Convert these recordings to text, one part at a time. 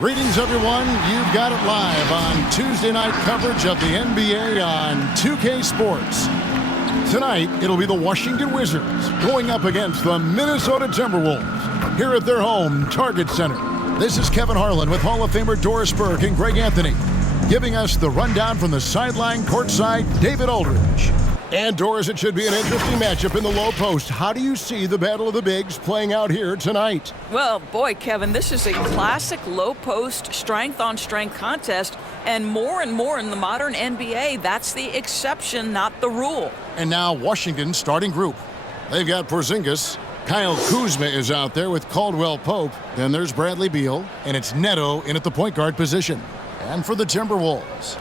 Greetings, everyone. You've got it live on Tuesday night coverage of the NBA on 2K Sports. Tonight, it'll be the Washington Wizards going up against the Minnesota Timberwolves here at their home Target Center. This is Kevin Harlan with Hall of Famer Doris Burke and Greg Anthony, giving us the rundown from the sideline courtside, David Aldridge. And Doris, it should be an interesting matchup in the low post. How do you see the Battle of the Bigs playing out here tonight? Well, boy, Kevin, this is a classic low post strength-on-strength contest, and more in the modern NBA, that's the exception, not the rule. And now Washington's starting group. They've got Porzingis. Kyle Kuzma is out there with Caldwell Pope. Then there's Bradley Beal, and it's Neto in at the point guard position. And for the Timberwolves,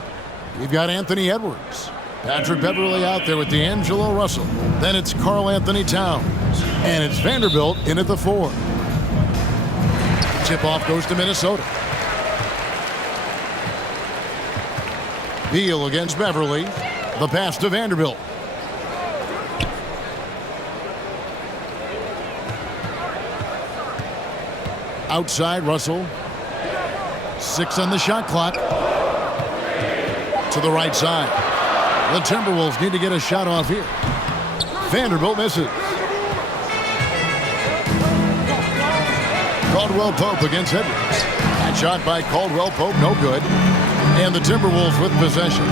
you've got Anthony Edwards. Patrick Beverley out there with D'Angelo Russell. Then it's Karl Anthony Towns. And it's Vanderbilt in at the 4. Tip-off goes to Minnesota. Beal against Beverley. The pass to Vanderbilt. Outside, Russell. 6 on the shot clock. To the right side. The Timberwolves need to get a shot off here. Vanderbilt misses. Caldwell Pope against Edwards. That shot by Caldwell Pope, no good. And the Timberwolves with possession.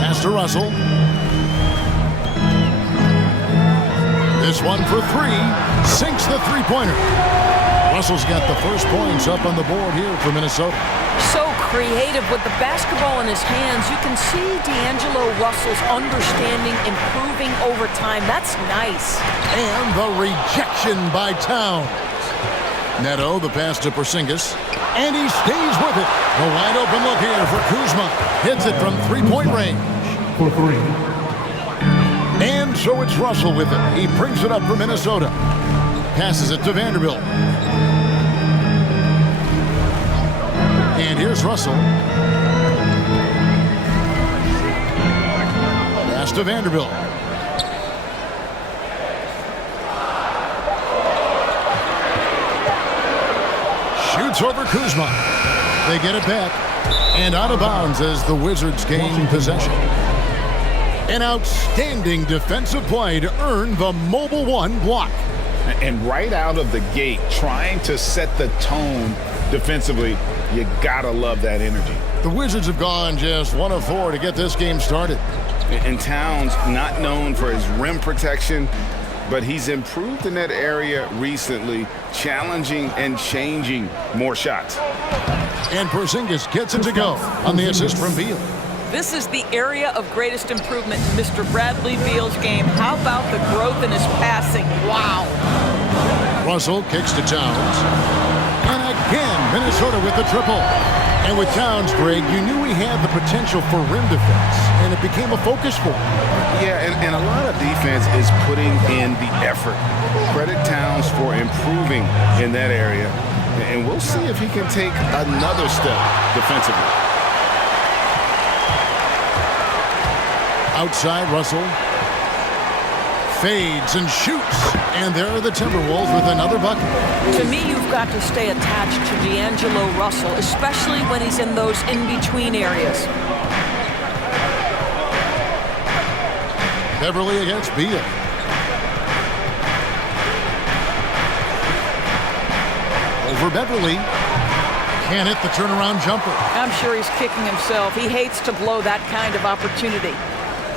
Pass to Russell. This one for 3. Sinks the three-pointer. Russell's got the first points up on the board here for Minnesota. So creative with the basketball in his hands. You can see D'Angelo Russell's understanding improving over time. That's nice. And the rejection by Towns. Neto, the pass to Porzingis. And he stays with it. A wide open look here for Kuzma. Hits it from three-point range. For 3. And so it's Russell with it. He brings it up for Minnesota. Passes it to Vanderbilt. And here's Russell. Pass to Vanderbilt. Shoots over Kuzma. They get it back. And out of bounds as the Wizards gain possession. An outstanding defensive play to earn the Mobile One block. And right out of the gate, trying to set the tone defensively, you gotta love that energy. The Wizards have gone just 1 of 4 to get this game started. And Towns, not known for his rim protection, but he's improved in that area recently, challenging and changing more shots. And Porzingis gets it to go on the assist from Beal. This is the area of greatest improvement in Mr. Bradley Beal's game. How about the growth in his passing? Wow. Russell kicks to Towns. And again, Minnesota with the triple. And with Towns, Greg, you knew he had the potential for rim defense, and it became a focus for him. Yeah, and a lot of defense is putting in the effort. Credit Towns for improving in that area. And we'll see if he can take another step defensively. Outside, Russell fades and shoots. And there are the Timberwolves with another bucket. To me, you've got to stay attached to D'Angelo Russell, especially when he's in those in-between areas. Beverley against Beal. Over Beverley. Can't hit the turnaround jumper. I'm sure he's kicking himself. He hates to blow that kind of opportunity.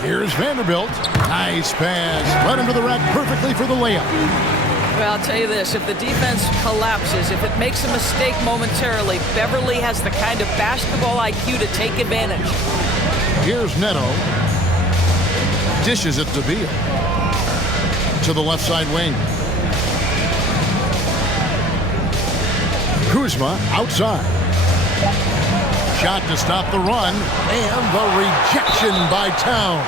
Here's Vanderbilt. Nice pass. Led him to the rack perfectly for the layup. Well, I'll tell you this. If the defense collapses, if it makes a mistake momentarily, Beverley has the kind of basketball IQ to take advantage. Here's Neto. Dishes it to Beal. To the left side wing. Kuzma outside. Shot to stop the run, and the rejection by Towns.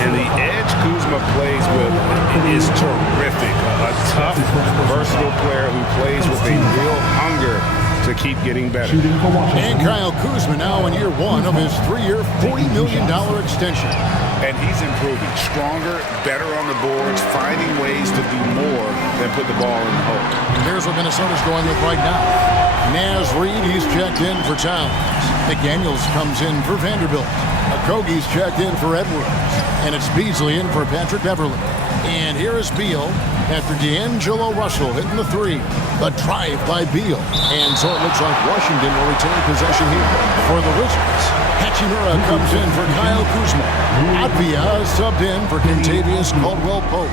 And the edge Kuzma plays with is terrific. A tough, versatile player who plays with a real hunger to keep getting better. And Kyle Kuzma now in year 1 of his 3-year, $40 million extension. And he's improving. Stronger, better on the boards, finding ways to do more than put the ball in the hole. Here's what Minnesota's going with right now. Naz Reid, he's checked in for Towns. McDaniels comes in for Vanderbilt. Okogie's checked in for Edwards. And it's Beasley in for Patrick Beverly. And here is Beal after D'Angelo Russell hitting the three. A drive by Beal. And so it looks like Washington will retain possession here for the Wizards. Hachimura comes in for Kyle Kuzma. Avdia subbed in for Kentavious Caldwell-Pope.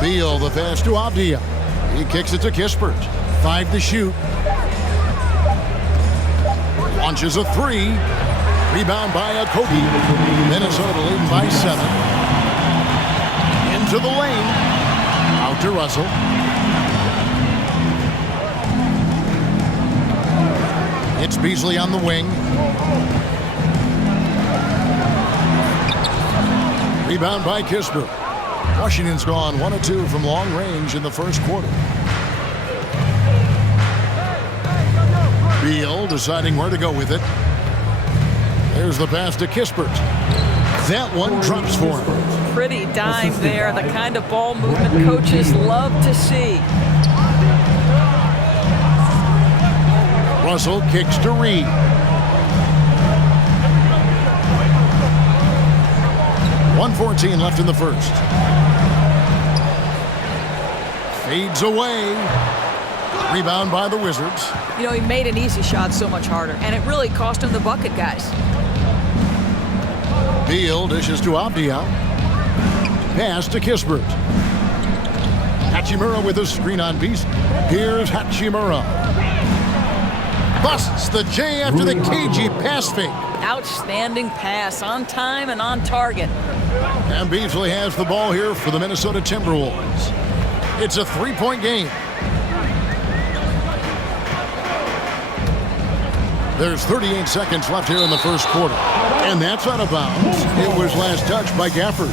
Beal, the pass to Avdia. He kicks it to Kispert. 5 to shoot. Launches a three. Rebound by Okogie. Minnesota leading by 7. Into the lane. Out to Russell. It's Beasley on the wing. Rebound by Kispert. Washington's gone 1 of 2 from long range in the first quarter. Beal deciding where to go with it. There's the pass to Kispert. That one drops for him. Pretty dime there, the kind of ball movement coaches love to see. Russell kicks to Reid. .114 left in the first. Fades away. Rebound by the Wizards. You know, he made an easy shot so much harder, and it really cost him the bucket, guys. Beal dishes to Avdia. Pass to Kispert. Hachimura with a screen on Beasley. Here's Hachimura. Busts the J after the cagey pass fake. Outstanding pass, on time and on target. And Beasley has the ball here for the Minnesota Timberwolves. It's a 3-point game. There's 38 seconds left here in the first quarter. And that's out of bounds. It was last touched by Gafford.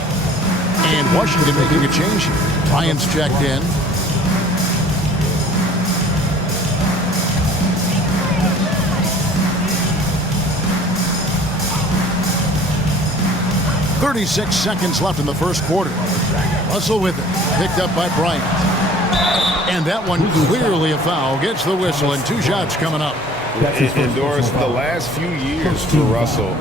And Washington making a change here. Bryant's checked in. .36 seconds left in the first quarter. Russell with it. Picked up by Bryant. And that one clearly a foul. Gets the whistle and 2 shots coming up. And Doris, the last few years for Russell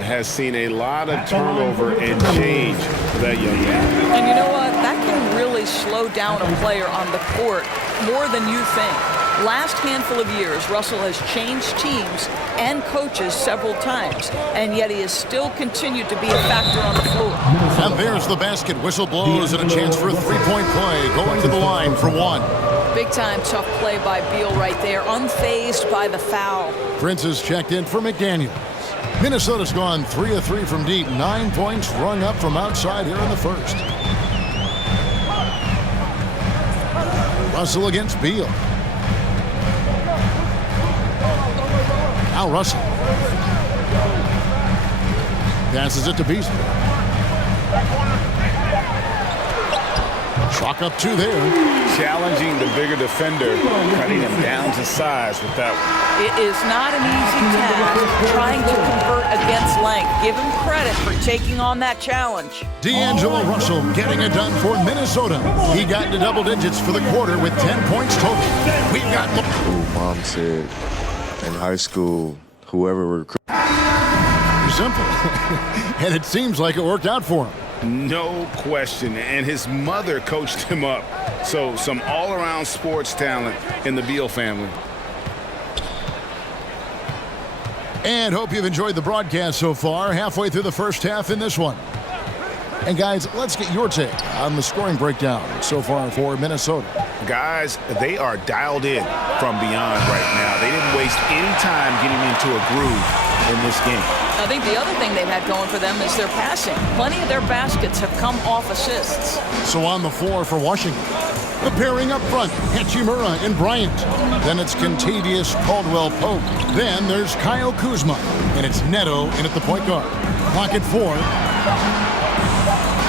has seen a lot of turnover and change for that young man. And you know what? That can really slow down a player on the court more than you think. Last handful of years, Russell has changed teams and coaches several times, and yet he has still continued to be a factor on the floor. And there's the basket. Whistle blows and a chance for a 3-point play. Going to the line for 1. Big-time tough play by Beal right there, unfazed by the foul. Prince is checked in for McDaniels. Minnesota's gone 3 of 3 from deep. 9 points rung up from outside here in the first. Russell against Beal. Now Russell. Passes it to Beasley. Chalk up 2 there. Challenging the bigger defender, cutting him down to size with that one. It is not an easy task trying to convert against length. Give him credit for taking on that challenge. D'Angelo Russell getting it done for Minnesota. He got into double digits for the quarter with 10 points total. We've got the... Mom said in high school, whoever recruits. Simple. And it seems like it worked out for him. No question. And his mother coached him up. So some all-around sports talent in the Beal family. And hope you've enjoyed the broadcast so far. Halfway through the first half in this one. And guys, let's get your take on the scoring breakdown so far for Minnesota. Guys, they are dialed in from beyond right now. They didn't waste any time getting into a groove in this game. I think the other thing they've had going for them is their passing. Plenty of their baskets have come off assists. So on the floor for Washington, the pairing up front, Hachimura and Bryant. Then it's Kentavious Caldwell-Pope. Then there's Kyle Kuzma. And it's Neto in at the point guard. Clock at 4.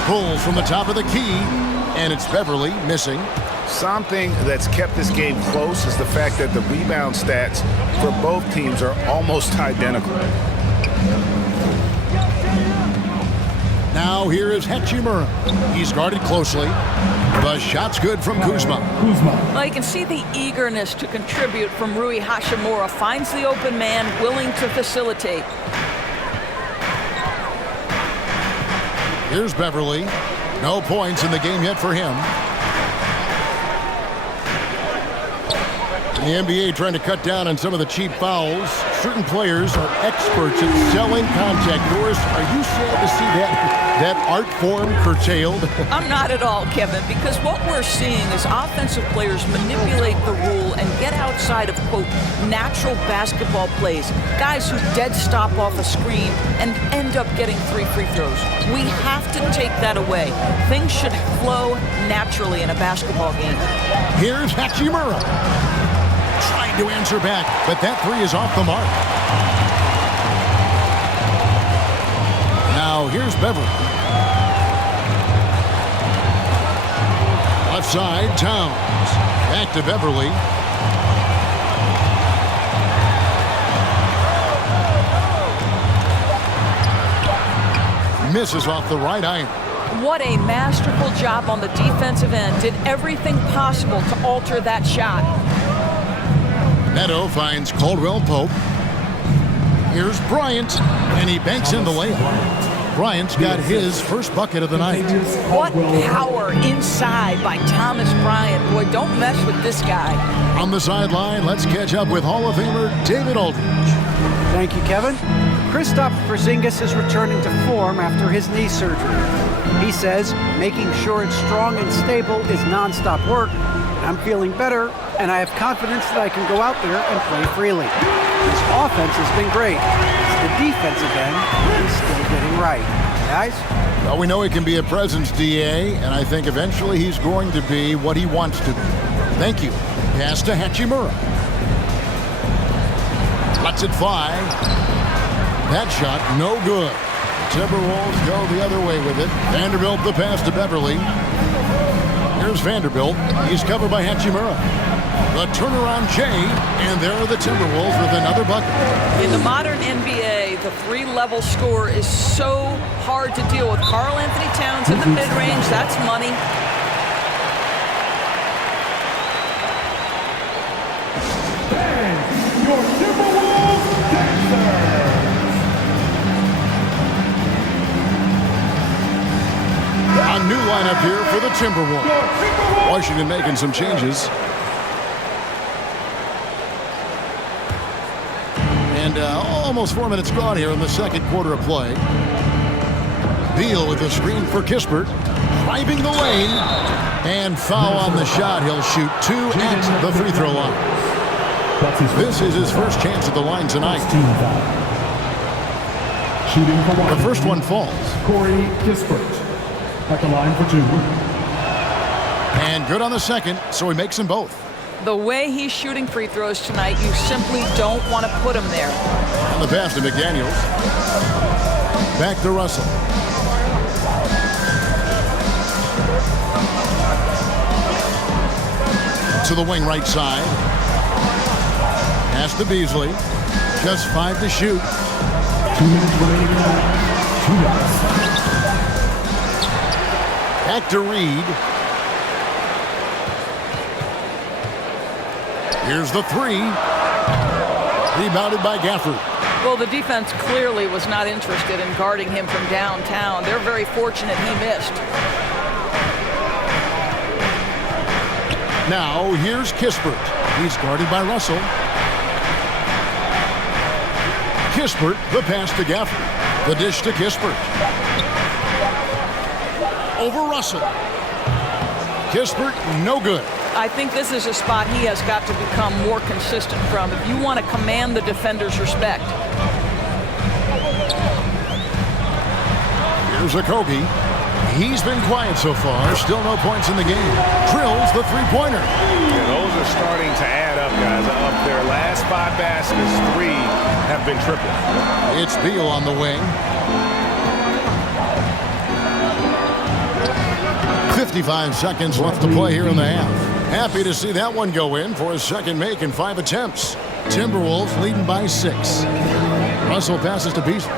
Pulls from the top of the key. And it's Beverly missing. Something that's kept this game close is the fact that the rebound stats for both teams are almost identical. Now here is Hachimura. He's guarded closely. The shot's good from Kuzma. Well, you can see the eagerness to contribute from Rui Hachimura. Finds the open man, willing to facilitate. Here's Beverly. No points in the game yet for him. The NBA trying to cut down on some of the cheap fouls. Certain players are experts at selling contact. Doris, are you sad to see that art form curtailed? I'm not at all, Kevin, because what we're seeing is offensive players manipulate the rule and get outside of, quote, natural basketball plays. Guys who dead stop off a screen and end up getting 3 free throws. We have to take that away. Things should flow naturally in a basketball game. Here's Hachimura. Trying to answer back, but that 3 is off the mark. Now here's Beverly. Left side, Towns. Back to Beverly. Misses off the right iron. What a masterful job on the defensive end. Did everything possible to alter that shot. Neto finds Caldwell Pope. Here's Bryant, and he banks in the layup. Bryant's got his first bucket of the night. What power inside by Thomas Bryant. Boy, don't mess with this guy. On the sideline, let's catch up with Hall of Famer David Aldridge. Thank you, Kevin. Kristaps Porzingis is returning to form after his knee surgery. He says making sure it's strong and stable is nonstop work. I'm feeling better, and I have confidence that I can go out there and play freely. His offense has been great. It's the defensive end he's still getting right. Guys? Well, we know he can be a presence, DA, and I think eventually he's going to be what he wants to be. Thank you. Pass to Hachimura. Lets it fly. That shot, no good. Timberwolves go the other way with it. Vanderbilt the pass to Beverly. Here's Vanderbilt. He's covered by Hachimura. The turnaround Jay, and there are the Timberwolves with another bucket. In the modern NBA, the 3-level score is so hard to deal with. Karl Anthony Towns in the mid-range, that's money. Your Timberwolves Dancers. A new lineup here for the Timberwolves. Washington making some changes. And almost 4 minutes gone here in the second quarter of play. Beal with a screen for Kispert. Driving the lane. And foul on the shot. He'll shoot 2 at the free throw line. This is his first chance at the line tonight. Shooting for The first one falls. Corey Kispert at the line for 2. And good on the second, so he makes them both. The way he's shooting free throws tonight, you simply don't want to put him there. On the pass to McDaniels. Back to Russell. To the wing right side. Pass to Beasley. Just 5 to shoot. 2 minutes remaining in the half. 2 dots. Back to Reed. Here's the 3. Rebounded by Gafford. Well, the defense clearly was not interested in guarding him from downtown. They're very fortunate he missed. Now here's Kispert. He's guarded by Russell. Kispert, the pass to Gafford. The dish to Kispert. Over Russell. Kispert, no good. I think this is a spot he has got to become more consistent from if you want to command the defender's respect. Here's Okogie. He's been quiet so far. Still no points in the game. Drills the three-pointer. Yeah, those are starting to add up, guys. Up their last 5 baskets, 3 have been triple. It's Beal on the wing. 55 seconds left to play here in the half. Happy to see that one go in for a second make in 5 attempts. Timberwolves leading by 6. Russell passes to Beasley.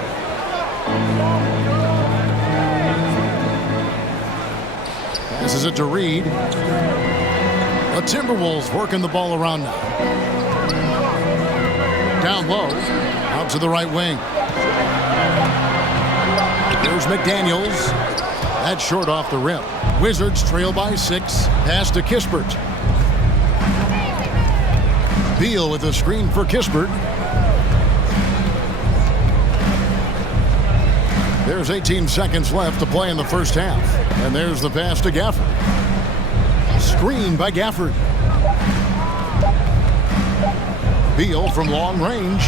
Passes it to Reed. The Timberwolves working the ball around now. Down low, out to the right wing. Here's McDaniels. That's short off the rim. Wizards trail by 6. Pass to Kispert. Beal with a screen for Kispert. There's 18 seconds left to play in the first half. And there's the pass to Gafford. Screen by Gafford. Beal from long range.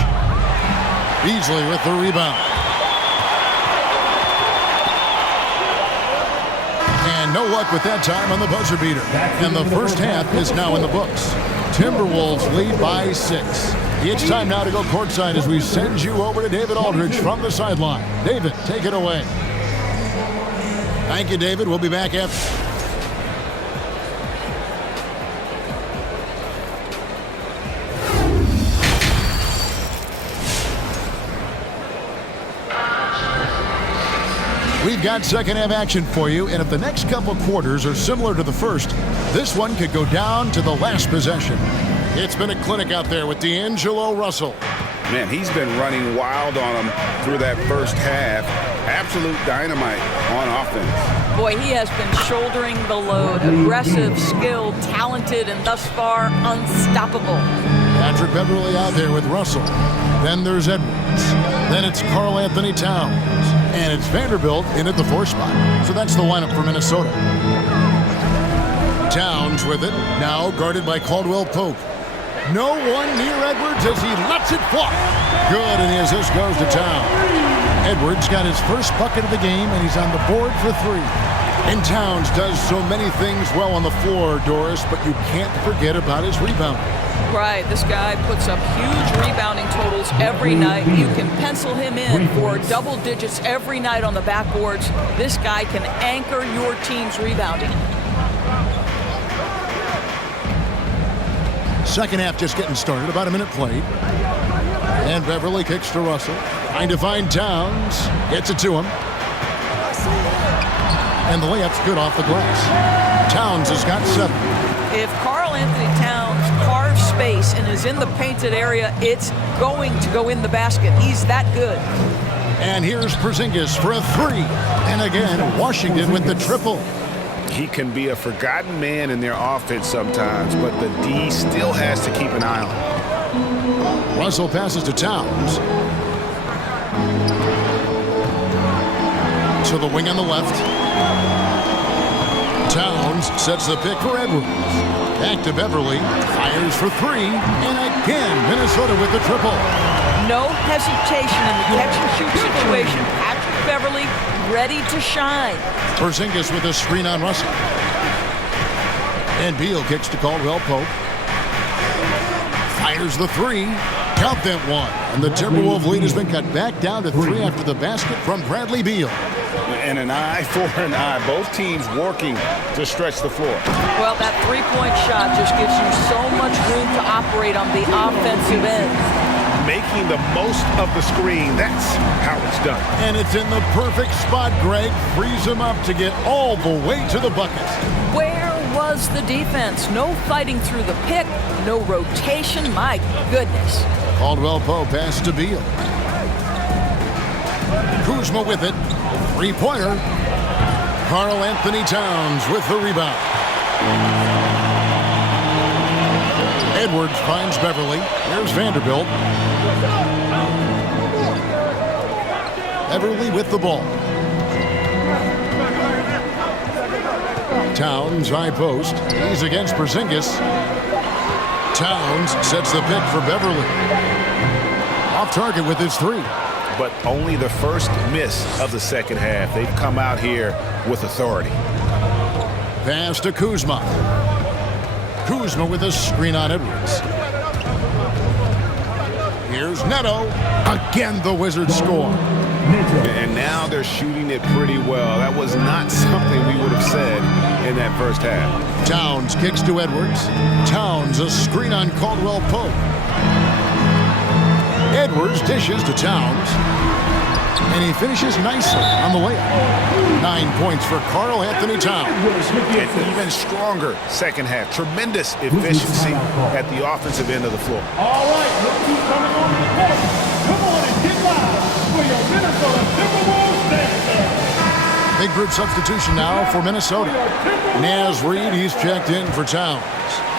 Beasley with the rebound. And no luck with that time on the buzzer beater. And the first half is now in the books. Timberwolves lead by 6. It's time now to go courtside as we send you over to David Aldridge from the sideline. David, take it away. Thank you, David. We'll be back after. We've got second half action for you, and if the next couple quarters are similar to the first, this one could go down to the last possession. It's been a clinic out there with D'Angelo Russell. Man, he's been running wild on him through that first half. Absolute dynamite on offense. Boy, he has been shouldering the load. Aggressive, skilled, talented, and thus far unstoppable. Patrick Beverly out there with Russell. Then there's Edwards. Then it's Karl Anthony Towns. And it's Vanderbilt in at the 4 spot. So that's the lineup for Minnesota. Towns with it, now guarded by Caldwell Pope. No one near Edwards as he lets it fly. Good, and the assist goes to Towns. Edwards got his first bucket of the game, and he's on the board for 3. And Towns does so many things well on the floor, Doris, but you can't forget about his rebounding. Right, this guy puts up huge rebounding totals every night. You can pencil him in for double digits every night on the backboards. This guy can anchor your team's rebounding. Second half just getting started, about a minute played. And Beverly kicks to Russell. Trying to find Towns. Gets it to him. And the layup's good off the glass. Towns has got 7. If Karl Anthony Towns carves space and is in the painted area, it's going to go in the basket. He's that good. And here's Porzingis for a 3. And again, Washington with the triple. He can be a forgotten man in their offense sometimes, but the D still has to keep an eye on him. Russell passes to Towns. To the wing on the left. Towns sets the pick for Edwards. Back to Beverly. Fires for 3. And again, Minnesota with the triple. No hesitation in the catch-and-shoot situation. Patrick Beverly ready to shine. Porzingis with a screen on Russell. And Beal kicks to Caldwell Pope. Fires the 3. Count that 1. And the Timberwolves lead has been cut back down to 3 after the basket from Bradley Beal. And an eye for an eye. Both teams working to stretch the floor. Well, that three-point shot just gives you so much room to operate on the offensive end. Making the most of the screen. That's how it's done. And it's in the perfect spot, Greg. Frees him up to get all the way to the bucket. Where was the defense? No fighting through the pick, no rotation. My goodness. Caldwell Pope pass to Beal. Kuzma with it. 3-pointer. Karl Anthony Towns with the rebound. Edwards finds Beverly. There's Vanderbilt. Beverly with the ball. Towns high post. He's against Porzingis. Towns sets the pick for Beverly. Off target with his 3. But only the first miss of the second half. They've come out here with authority. Pass to Kuzma. Kuzma with a screen on Edwards. Here's Neto. Again, the Wizards score. And now they're shooting it pretty well. That was not something we would have said in that first half. Towns kicks to Edwards. Towns, a screen on Caldwell Pope. Edwards dishes to Towns. And he finishes nicely on the layup. 9 points for Karl Anthony Towns. An even stronger second half. Tremendous efficiency at the offensive end of the floor. All right, look who's coming on the court. Come on and get live for your Minnesota Timberwolves dance. Big group substitution now for Minnesota. Naz Reid, he's checked in for Towns.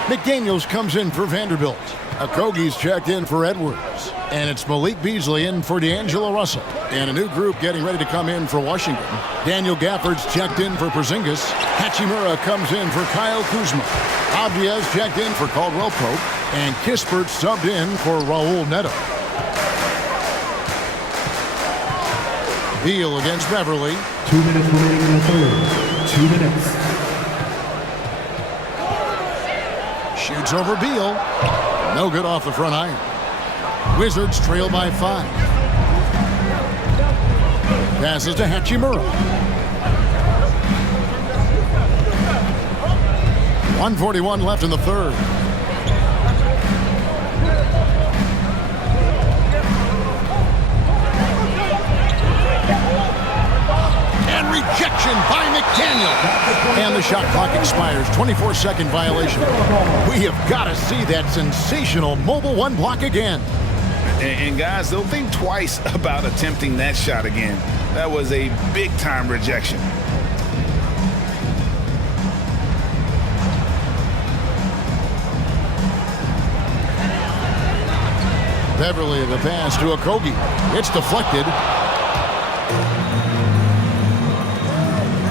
McDaniels comes in for Vanderbilt. Okogie's checked in for Edwards. And it's Malik Beasley in for D'Angelo Russell. And a new group getting ready to come in for Washington. Daniel Gafford's checked in for Porzingis. Hachimura comes in for Kyle Kuzma. Avdia's checked in for Caldwell Pope. And Kispert subbed in for Raul Neto. Beal against Beverly. 2 minutes remaining in the third. 2 minutes. Shoots over Beal. No good off the front iron. Wizards trail by 5. Passes to Hachimura. 1:41 left in the third. And rejection by McDaniel. And the shot clock expires. 24-second violation. We have got to see that sensational mobile one block again. And guys, they'll think twice about attempting that shot again. That was a big-time rejection. Beverly, the pass to Okogie. It's deflected.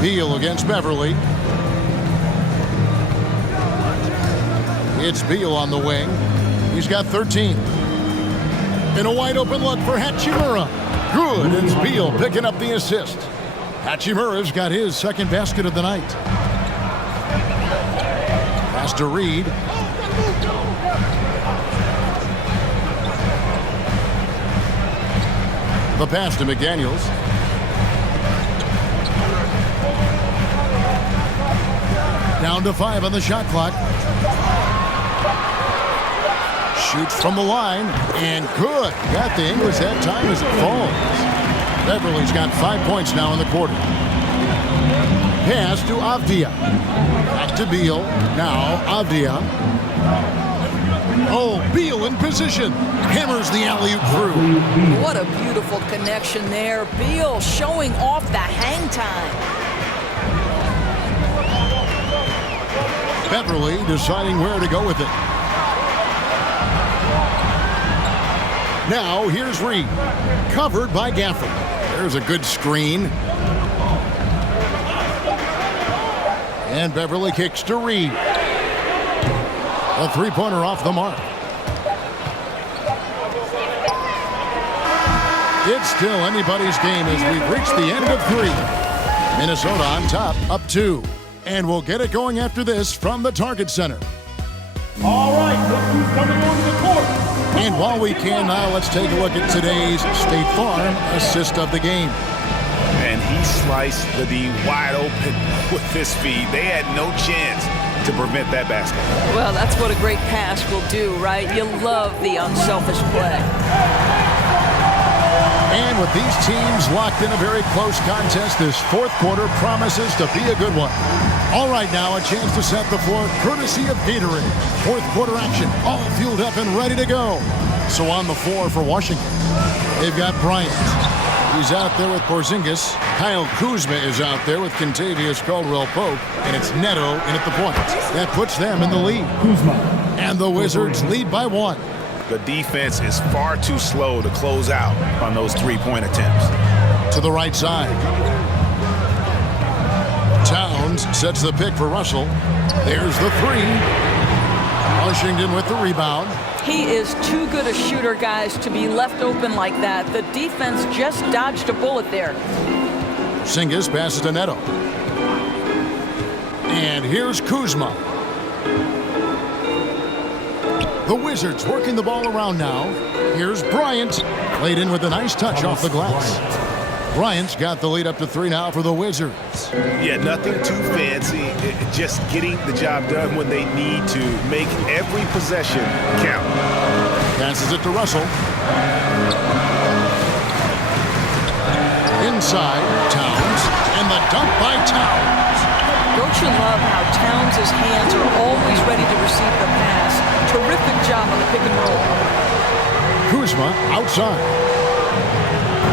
Beal against Beverly. It's Beal on the wing. He's got 13. In a wide open look for Hachimura. Good. It's Beal picking up the assist. Hachimura's got his second basket of the night. Pass to Reed. The pass to McDaniels. Down to 5 on the shot clock. Shoots from the line, and good. Got the English that time as it falls. Beverly's got 5 points now in the quarter. Pass to Avdia. Back to Beal. Now Avdia. Oh, Beal in position. Hammers the alley-oop through. What a beautiful connection there. Beal showing off the hang time. Beverly deciding where to go with it. Now here's Reed. Covered by Gafford. There's a good screen. And Beverly kicks to Reed. A three-pointer off the mark. It's still anybody's game as we've reached the end of 3. Minnesota on top, up 2. And we'll get it going after this from the Target Center. All right, look who's coming onto the court. And while we can now, let's take a look at today's State Farm assist of the game. And he sliced the D wide open with this feed. They had no chance to prevent that basket. Well, that's what a great pass will do, right? You love the unselfish play. And with these teams locked in a very close contest, this fourth quarter promises to be a good one. All right, now a chance to set the floor courtesy of Gatorade. Fourth quarter action, all fueled up and ready to go. So on the floor for Washington, they've got Bryant. He's out there with Porzingis. Kyle Kuzma is out there with Kentavious Caldwell-Pope. And it's Neto in at the point. That puts them in the lead. Kuzma. And the Wizards lead by 1. The defense is far too slow to close out on those three-point attempts. To the right side. Towns sets the pick for Russell. There's the 3. Washington with the rebound. He is too good a shooter, guys, to be left open like that. The defense just dodged a bullet there. Porzingis passes to Neto. And here's Kuzma. The Wizards working the ball around now. Here's Bryant. Played in with a nice touch off the glass. Bryant's got the lead up to 3 now for the Wizards. Yeah, nothing too fancy. Just getting the job done when they need to. Make every possession count. Passes it to Russell. Inside, Towns, and the dunk by Towns. Don't you love how Towns' hands are always ready to receive the pass? Terrific job on the pick and roll. Kuzma outside.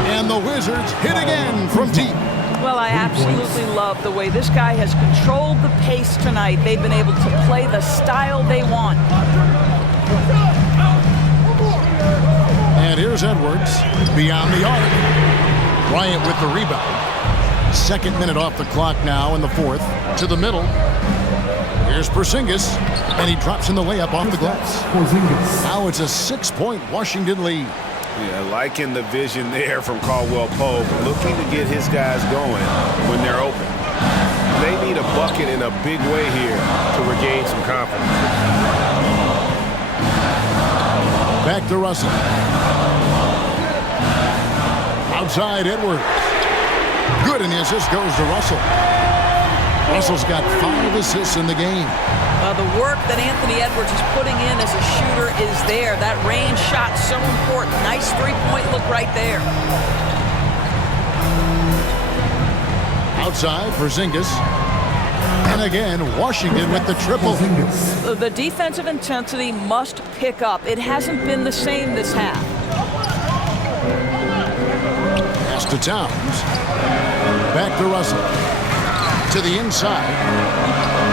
And the Wizards hit again from deep. Well, I absolutely love the way this guy has controlled the pace tonight. They've been able to play the style they want. And here's Edwards beyond the arc. Bryant with the rebound. 2nd minute off the clock now in the 4th. To the middle. Here's Porzingis, and he drops in the layup off the glass. Now it's a 6-point Washington lead. Yeah, liking the vision there from Caldwell Pope, looking to get his guys going when they're open. They need a bucket in a big way here to regain some confidence. Back to Russell. Outside Edwards. Good, and the assist goes to Russell. Russell's got 5 assists in the game. The work that Anthony Edwards is putting in as a shooter is there. That range shot so important. Nice three-point look right there. Outside, Porzingis. And again, Washington with the triple. The defensive intensity must pick up. It hasn't been the same this half. Pass to Towns. Back to Russell. To the inside.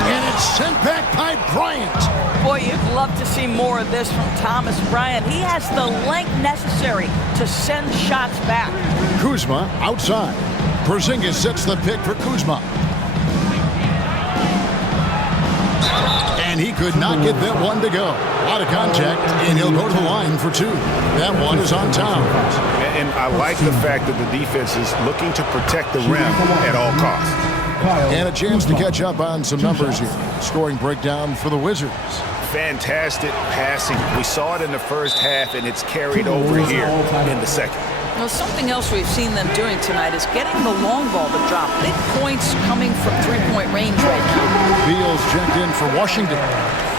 And it's sent back by Bryant. Boy, you'd love to see more of this from Thomas Bryant. He has the length necessary to send shots back. Kuzma outside. Porzingis sets the pick for Kuzma. And he could not get that one to go. Out of contact, and he'll go to the line for 2. That one is on Towns. And I like the fact that the defense is looking to protect the rim at all costs. And a chance to catch up on some numbers here. Scoring breakdown for the Wizards. Fantastic passing. We saw it in the first half, and it's carried over here in the second. Well, something else we've seen them doing tonight is getting the long ball to drop. Big points coming from three-point range right now. Beal's checked in for Washington.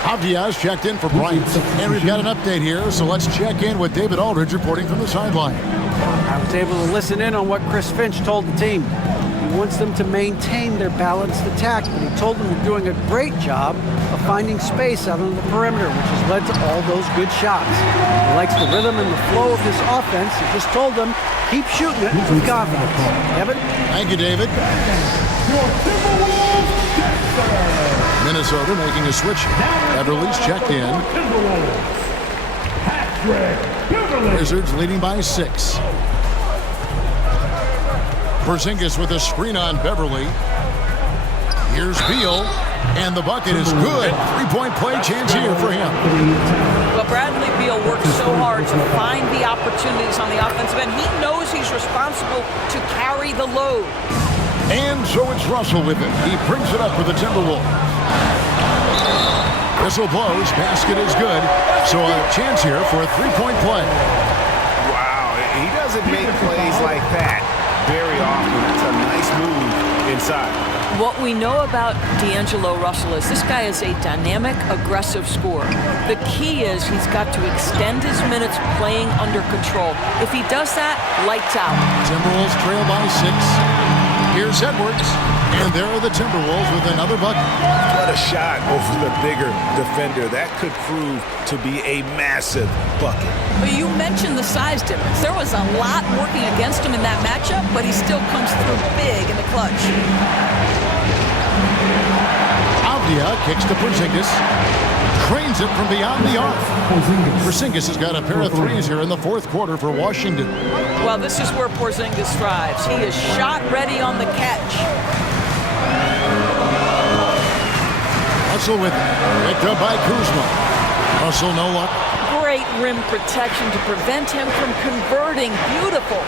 Avdia's checked in for Bryant. And we've got an update here, so let's check in with David Aldridge reporting from the sideline. I was able to listen in on what Chris Finch told the team. He wants them to maintain their balanced attack, but he told them they're doing a great job of finding space out on the perimeter, which has led to all those good shots. He likes the rhythm and the flow of this offense. He just told them, keep shooting it with confidence. Kevin? Thank you, David. Minnesota making a switch. Beverly's checked in. Wizards leading by 6. Porzingis with a screen on Beverly. Here's Beal, and the bucket is good. 3-point play chance here for him. Well, Bradley Beal works so hard to find the opportunities on the offensive end. He knows he's responsible to carry the load. And so it's Russell with it. He brings it up for the Timberwolves. Whistle blows, basket is good. So a chance here for a 3-point play. Wow, he doesn't make plays like that very often. It's a nice move inside. What we know about D'Angelo Russell is this guy is a dynamic, aggressive scorer. The key is he's got to extend his minutes playing under control. If he does that, lights out. Timberwolves trail by 6. Here's Edwards, and there are the Timberwolves with another bucket. What a shot over the bigger defender. That could prove to be a massive bucket. But you mentioned the size difference. There was a lot working against him in that matchup, but he still comes through big in the clutch. Avdia kicks to Porzingis. Cranes it from beyond the arc. Porzingis has got a pair of threes here in the 4th quarter for Washington. Well, this is where Porzingis thrives. He is shot ready on the catch. Russell with it. Picked up by Kuzma. Russell no luck. Great rim protection to prevent him from converting. Beautiful.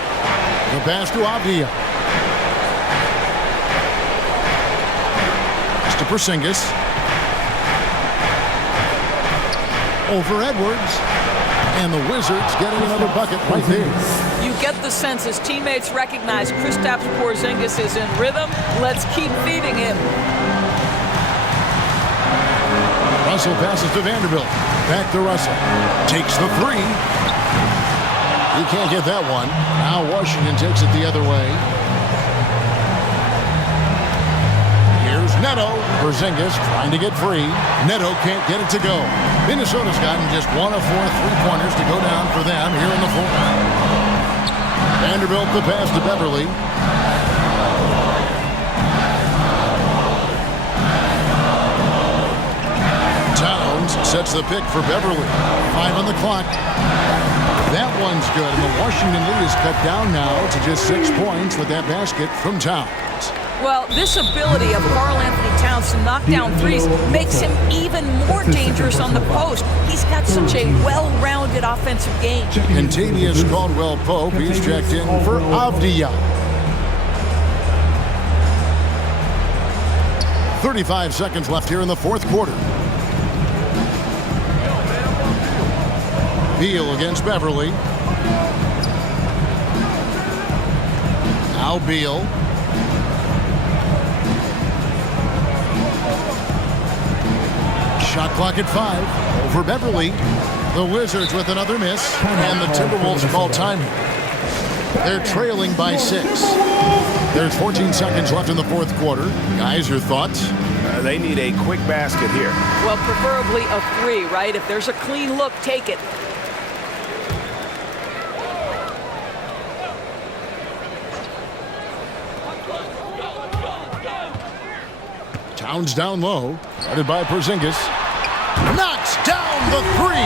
The pass to Avdia. Pass to Porzingis. Over Edwards. And the Wizards getting another bucket right there. You get the sense his teammates recognize Kristaps Porzingis is in rhythm. Let's keep feeding him. Russell passes to Vanderbilt. Back to Russell. Takes the three. He can't get that one. Now Washington takes it the other way. Here's Neto. Porzingis trying to get free. Neto can't get it to go. Minnesota's gotten just 1 of 4 3-pointers to go down for them here in the fourth. Vanderbilt the pass to Beverly. Towns sets the pick for Beverly. 5 on the clock. That one's good, and the Washington lead is cut down now to just 6 points with that basket from Towns. Well, this ability of Karl Anthony Towns to knock down threes makes him even more dangerous on the post. He's got such a well-rounded offensive game. Contavious Caldwell-Pope, he's checked in for Avdija. 35 seconds left here in the fourth quarter. Beal against Beverly. Now Beal. Shot clock at 5. Over Beverly. The Wizards with another miss. And the Timberwolves call time. They're trailing by 6. There's 14 seconds left in the fourth quarter. Guys, your thoughts? They need a quick basket here. Well, preferably a 3, right? If there's a clean look, take it. Towns down low. Guarded by Porzingis. Knocks down the 3.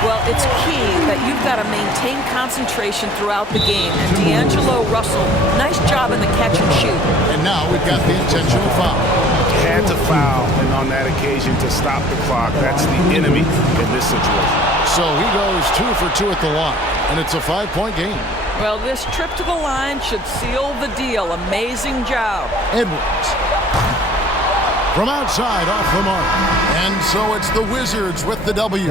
Well, it's key that you've got to maintain concentration throughout the game. And D'Angelo Russell, nice job in the catch and shoot. And now we've got the intentional foul. Had to foul, and on that occasion to stop the clock. That's the enemy in this situation. So he goes 2 for 2 at the line, and it's a 5-point game. Well, this trip to the line should seal the deal. Amazing job. Edwards. From outside, off the mark. And so it's the Wizards with the W.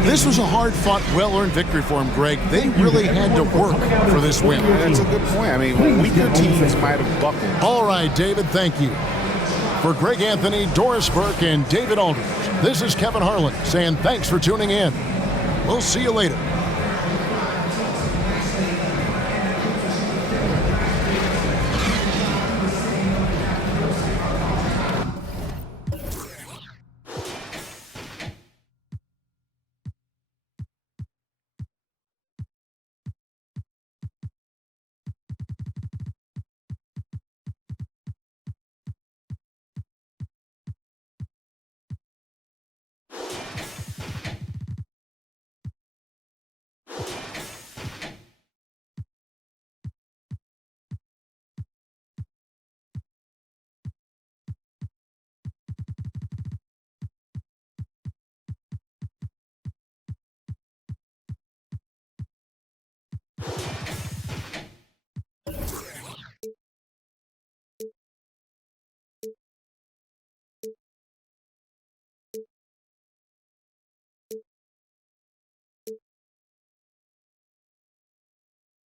This was a hard-fought, well-earned victory for them, Greg. They really had to work for this win. That's a good point. I mean, weaker teams might have buckled. All right, David, thank you. For Greg Anthony, Doris Burke, and David Aldridge, this is Kevin Harlan saying thanks for tuning in. We'll see you later.